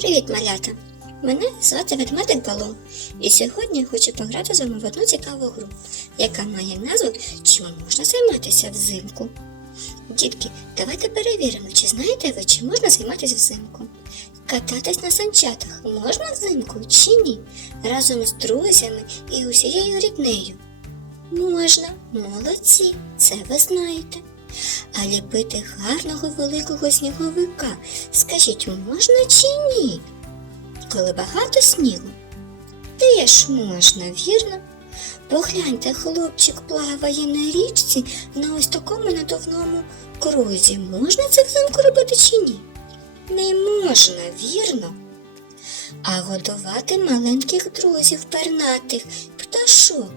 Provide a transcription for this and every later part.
Привіт, малята! Мене звати ведмедик Балу, і сьогодні я хочу пограти з вами в одну цікаву гру, яка має назву Чим можна займатися взимку. Дітки, давайте перевіримо, чи знаєте ви, чи можна займатися взимку. Кататись на санчатах можна взимку чи ні? Разом з друзями і усією ріднею. Можна, молодці, це ви знаєте. А ліпити гарного великого сніговика, скажіть, можна чи ні? Коли багато снігу? Теж можна, вірно? Погляньте, хлопчик плаває на річці на ось такому надувному крузі. Можна це взимку робити чи ні? Не можна, вірно? А годувати маленьких друзів пернатих пташок,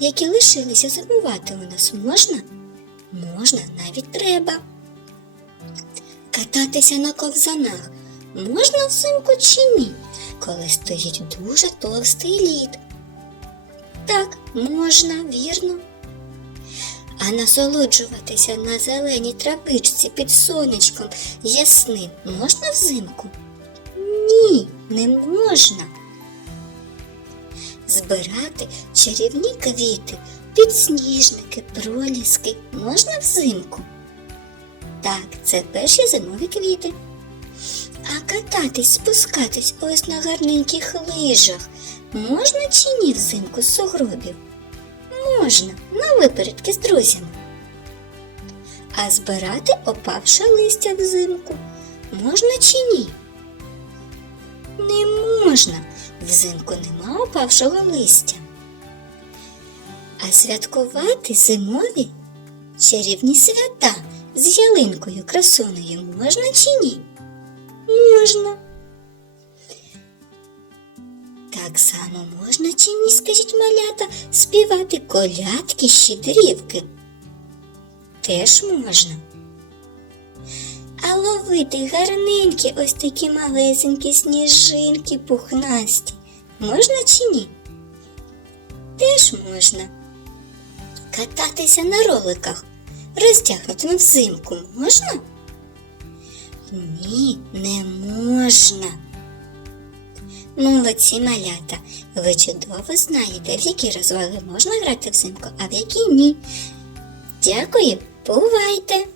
які лишилися зимувати у нас можна? Можна, навіть треба. Кататися на ковзанах можна взимку чи ні, коли стоїть дуже товстий лід? Так, можна, вірно. А насолоджуватися на зеленій травичці під сонечком ясним можна взимку? Ні, не можна. Збирати чарівні квіти, підсніжники, проліски можна взимку? Так, це перші зимові квіти. А кататись, спускатись ось на гарненьких лижах можна чи ні взимку з сугробів? Можна, на випередки з друзями. А збирати опавше листя взимку можна чи ні? Не можна, взимку нема опавшого листя. А святкувати зимові чарівні свята з ялинкою красунею можна чи ні? Можна. Так само можна чи ні, скажіть малята, співати колядки щедрівки. Теж можна. А ловити гарненькі ось такі малесенькі сніжинки пухнасті. Можна чи ні? Теж можна. Кататися на роликах, роздягнутим взимку можна? Ні, не можна. Молодці малята, ви чудово знаєте, в які розваги можна грати взимку, а в які ні. Дякую, бувайте!